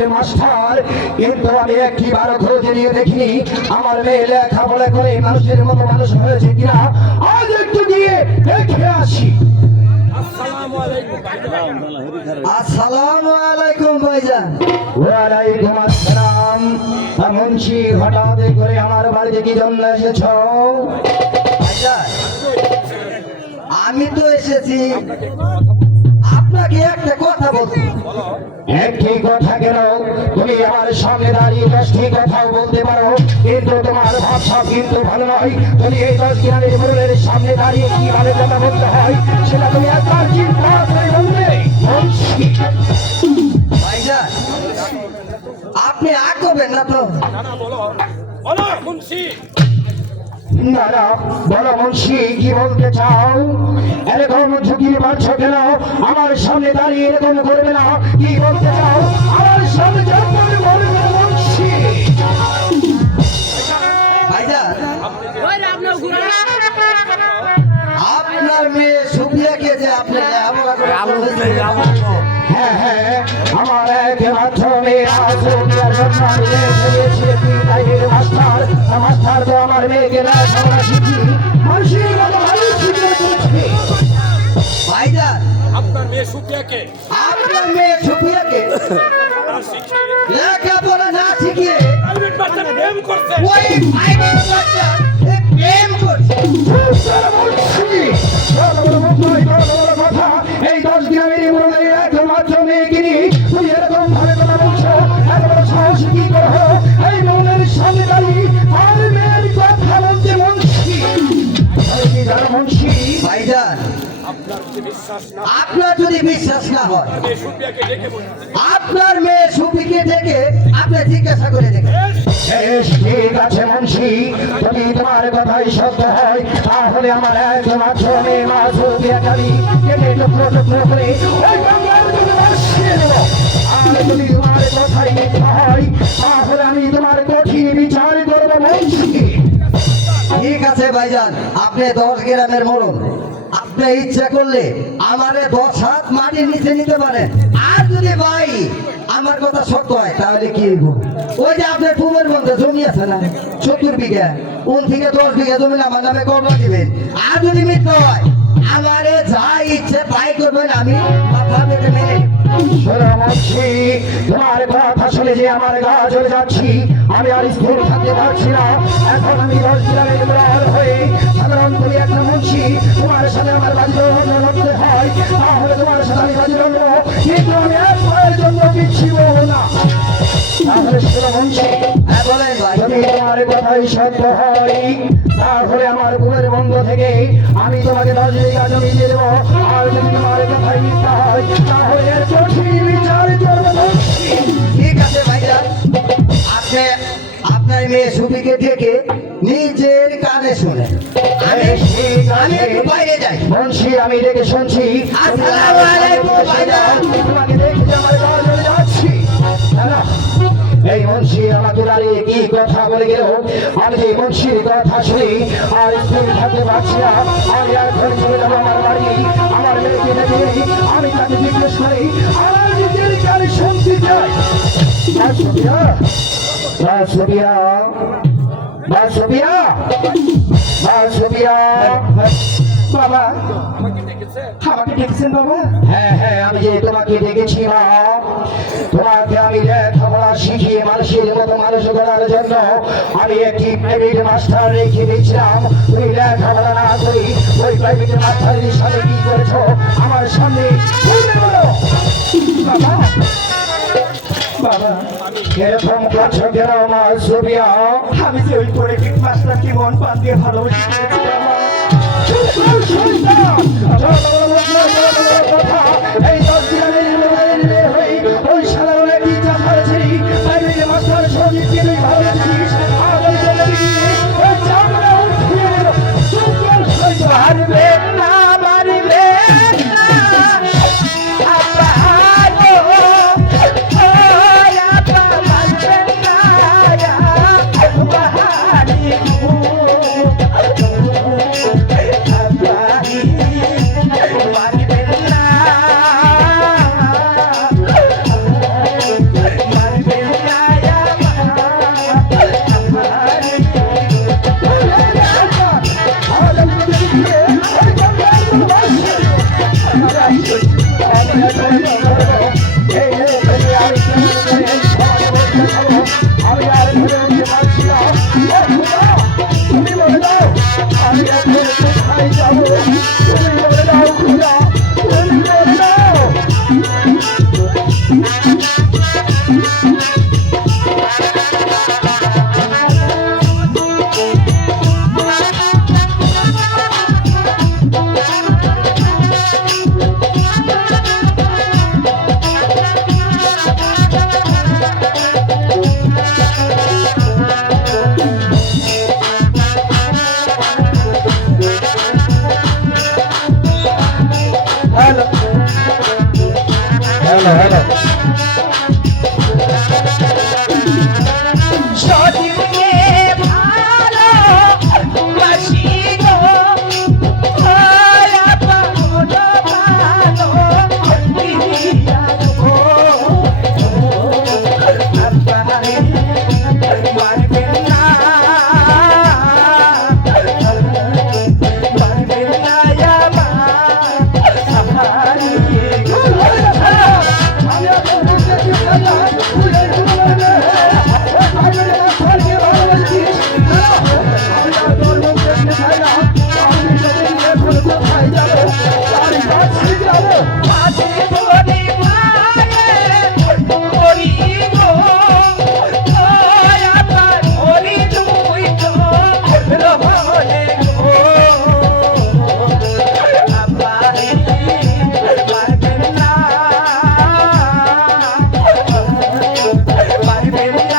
Private master, কিন্তু আমি একটিবারও খোঁজ নিয়ে দেখিনি আমার মেয়ে লেখাপড়া করে মানুষের মতো মানুষ হয়েছে কিনা। আজ একটু গিয়ে দেখে আসি। আসসালামু আলাইকুম ভাইজান। ওয়ালাইকুম আসসালাম। মুন্সি হঠাৎ করে আমার বাড়িতে কি জন্য এসেছ? ভাইজান, আমি তো এসেছি আপনাকে একটা কথা বলতে। একটি কথা কেন? তুমি আমার সামনে দাঁড়িয়ে 10টি কথাও বলতে পারো, কিন্তু তোমার ভাষা কিন্তু ভালো নয়। তুমি এই 10 গ্রামের মোড়ের সামনে দাঁড়িয়ে কিভাবে কথা বলতে হয় সেটা তুমি একবার চিন্তা করে বলবে। মুন্সি, ভাইজান, আপনি আগ করবেন না তো? না না, বলো মুন্সি, কি বলতে চাও? এরকম ঝুঁকি মারছো কেন? আমার সামনে দাঁড়িয়ে এরকম করবে না। কি বলতে চাও? আমার সামনে যখন বলবে মুন্সি। ভাইজান, আপনার মেয়ে সুফিয়াকে যে আপনি লেখাপড়া করে হ্যাঁ হ্যাঁ, আমার একমাত্র মেয়ে সুফিয়ার জন্য আমি রেখে দিয়েছি একটি প্রাইভেট মাস্টার। মাস্টার তো আমার মেয়েকে লেখাপড়া শিখি, মানুষের মতো মানুষ শিখিয়ে দিচ্ছি। ভাইজান, আপনার মেয়ে সুফিয়াকে আপনার মেয়ে সুফিয়াকে লেখাপড়া না শিখিয়ে প্রাইভেট মাস্টার প্রেম করছে। ওই প্রাইভেট মাস্টার প্রেম করছে। এই 10 গ্রামের মোড়ে একমাত্র মেয়েকে নিয়ে তুমি এরকম ভাবে কথা বলছো, এতবড় সাহস কি করে হলো এই মনের সামনে দাঁড়িয়ে আর মেয়ের কথা বলতে? মুন্সি, কি জানো মুন্সি? ভাইজান, আপনার যদি বিশ্বাস না আপনার যদি বিশ্বাস না হয় মেয়ে সুফিয়াকে ডেকে বলুন। আপনার মেয়ে সুফিকে ডেকে আপনি জিজ্ঞাসা করে দেখেন। বেশ, ঠিক আছে মুন্সি, যদি তোমার কথাই সত্য হয় তাহলে আমার একমাত্র মেয়ে মা সুফিয়াকে আমি কেটে টুকরো টুকরো করে ওই বাংলার জন্য ভাসিয়ে দেব। আর যদি তোমার কথাই মিথ্যা হয় তাহলে আমি তোমার কঠিন বিচার করবো মুন্সি। ঠিক আছে ভাইজান, আপনি 10 গ্রামের মোড়ল, আপনি ইচ্ছা করলে আমারে 10 হাত মাটির নিচে নিতে পারেন। আর যদি ভাই আমার কথা সত্য হয় তাহলে কি হইব? ওই যে আপনার পুবের মধ্যে জমি আছে না 70 বিঘা, কোন থেকে 10 বিঘা জমি আমার নামে করবা দিবেন। আর যদি মিথ্যা হয় আমারে যা ইচ্ছে তাই করবেন, আমি মাথা পেতে মেনে নেব। শোনো মুন্সি, তোমার কথা শুনে যে আমার গা জ্বলে যাচ্ছি, আমি আর স্থির থাকতে পারছি না। এখন আমি 10 গ্রামের মোড়ল হয়ে সাধারণ তুমি একটা মুন্সি, তোমার সাথে আমার বাজি লড়তে হয়, তাহলে তোমার সাথে আমি বাজি লড়বো, কিন্তু আমি একবারের জন্য পিছিয়ে বলবো না। তাহলে শোনো মুন্সি, হ্যাঁ বলেন ভাই। যদি তোমার কথাই সত্য হয় তাহলে আমার বুকের বন্ধ থেকে আমি তোমাকে 10 বিঘা জমি দিয়ে দেবো। আর যদি তোমার কথাই মিথ্যা হয় তাহলে এর কঠিন বিচার করবো মুন্সি। ঠিক আছে ভাইজান, আপনি আপনার মেয়ে সুফিকে ডেকে নিজের কানে শুনেন। আমি একটু বাইরে যাই। মুন্সি, আমি দেখে শুনছি। আসসালামু আলাইকুম ভাইজান। তোমাকে দেখে যে আমার গা জ্বলে যাচ্ছি। দাঁড়া, এই মুন্সি আমাকে দাঁড়িয়ে কি কথা বলে গেল? আমি যে মুন্সির কথা শুনি আর স্থির থাকতে পারছি না। আমি এখন চলে যাবো আমার বাড়ি, আমার মেয়েকে ডেকে আমি তাকে জিজ্ঞেস করি আমার নিজের কানে শুনতে চাই। সুফিয়া, সুফিয়া, সুফিয়া, সুফিয়া। বাবা, আমাকে ডেকেছে। আমাকে ডেকেছেন বাবা? হ্যাঁ হ্যাঁ, আমি যে তোমাকে ডেকেছি মা, তোমাকে আমি লেখাপড়া শিখিয়ে মানুষের মতো মানুষ করার জন্য আমি একটি প্রাইভেট মাস্টার রেখে দিয়েছিলাম। তুমি লেখাপড়া না করি ওই প্রাইভেট মাস্টারের সাথে কি করেছো আমার সামনে বলতে বলো। বাবা, বাবা, এরকম করছো কেন মা সুফিয়া? আমি যে ওই প্রাইভেট মাস্টারকে মন প্রাণ দিয়ে ভালোবেসে ফেলেছিলাম মা। এই 10 গ্রামের মোড়ের মেয়ে হয়ে ওই সাধারণ একটি চাষাছি প্রাইভেট মাস্টার সজিবকে তুই ভালোবেসেছিস। আর ওই জন্য ওই চামড়া উঠিয়ে দিল। পারবে না, পারবে না, আপা গো, ও আপা পারবে না, বাহারি গো। পারছি না তুমি বলে দাও আমি এখন কোথায় যাবো তুমি বলে দাও খুদা তুমি বলে দাও হ্যালো হ্যালো হ্যালো সজীবকে ভালো বাসি গো ওরা পাগল ভালো দিয়া গো আপারে মারবে না মারবে না আমারি মাঝে ধরে মায়ে করি গো ওরা পাগলি তুই তো রহলে গো আপারে মারবে না মারবে না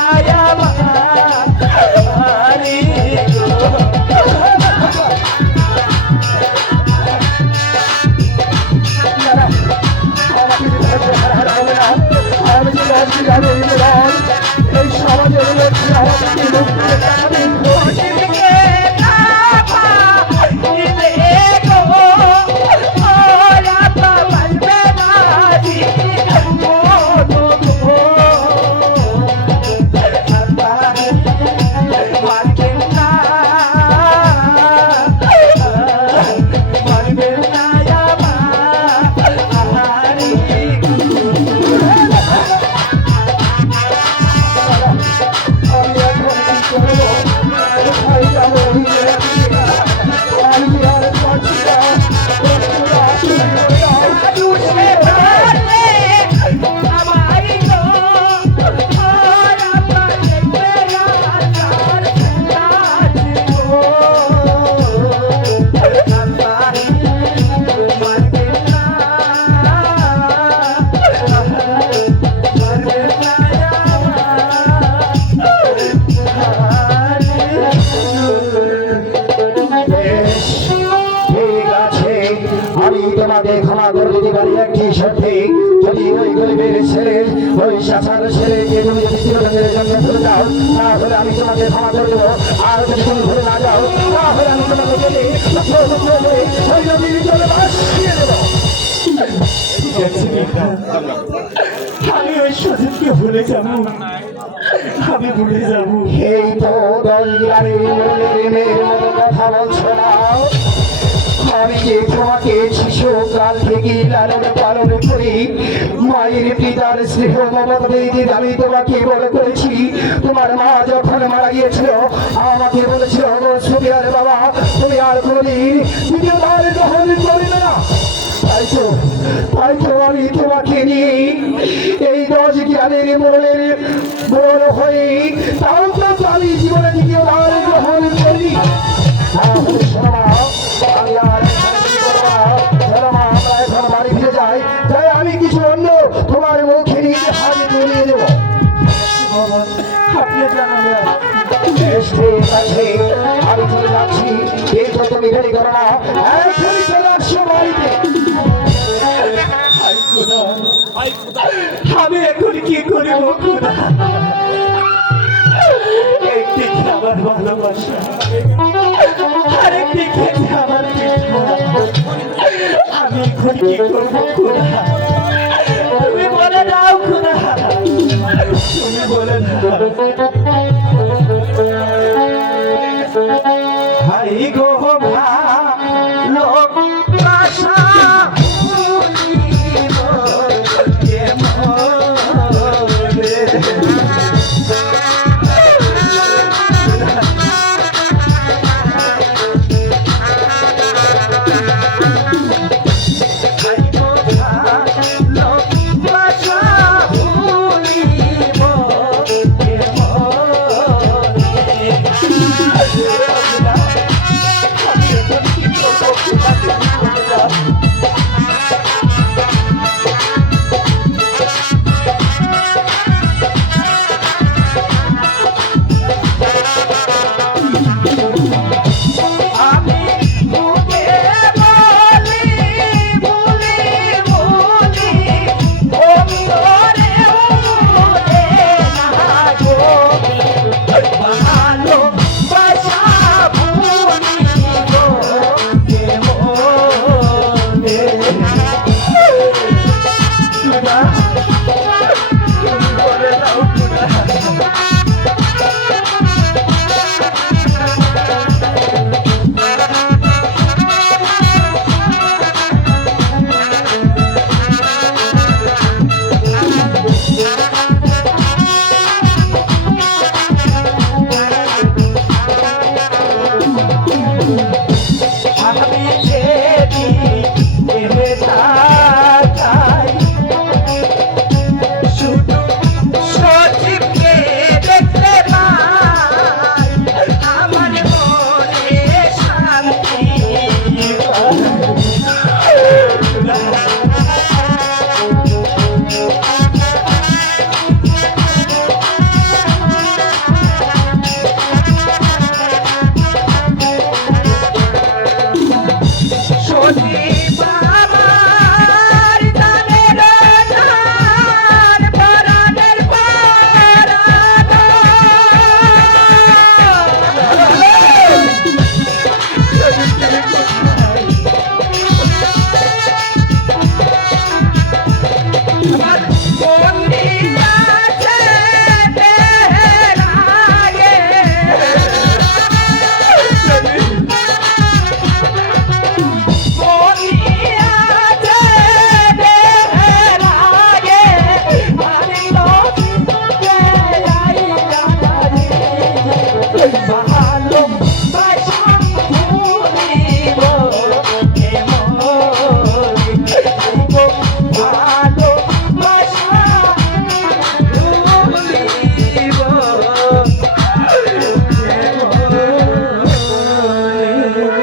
আমারি এই সমাজের মধ্যে আমাকে মুক্তি দেখাবে সজীবকে বাবা দিলে গো ওরা পাগলবে মাঝি গো গো আপারে মারবে না মারবে না আমারি আমি এখন কি করবো কোথায় যাবো আমি আর পারছি না আদুসে ভালে আমারি গো ওরা পাগলবে রাজার রাজ গো আমারি মারবে না মারবে না বেশ, ঠিক আছে আমি তোমাকে ক্ষমা করে দিতে পারি একটি সত্যি যদি ওই গরিবের ছেলে ওই শাসার ছেলেকে তুমি যদি চিরদিনের জন্য ভুলে যাও তাহলে আমি তোমাকে ক্ষমা করে দেবো আর যদি তুমি ভুলে না যাও তাহলে আমি তোমাকে বলি ওই নদীর জলে ভাসিয়ে দেবো আমি ওই সজীবকে ভুলে যাব আমি ভুলে যাব এই তো দল গ্রামের মেয়ের মতো কথা বলছো না আমি যে তোমাকে শিশুকাল থেকে লালন পালন করি মায়ের পিতার স্নেহ মমতা দিয়ে আমি তোমাকে বলে করেছি তোমার মা যখন মারা গিয়েছিল আমাকে বলেছিল সুবিয়ার বাবা তুমি আর কোনোদিন দ্বিতীয়বার গ্রহণ করবে না তাই তো আমি তোমাকে নিয়ে এই 10 গ্রামের মোড়ল হয়ে তাও তো আমি জীবনে দ্বিতীয়বার গ্রহণ করি তাহলে শোনো মা, আমি আর কি করবো না। চলো মা, আমরা এখন বাড়ি ফিরে যাই তাই আমি কিছু অন্য তোমার মুখে নিয়ে হাতে তুলে দেবো আপনি জানাবেন বেশ, ঠিক আছে আমি চলে যাচ্ছি কিন্তু তুমি দেরি করো না এখনই চলে আসছো বাড়িতে ভাই খুদা আমি এখন কি করিব খোদা একটি আমার ভালোবাসা আরেকটি খেতে আমার পিঠা। আমি এখন কি করবো খোদা তুমি বলে দাও খোদা তুমি বলে দাও ভাই গো ভাই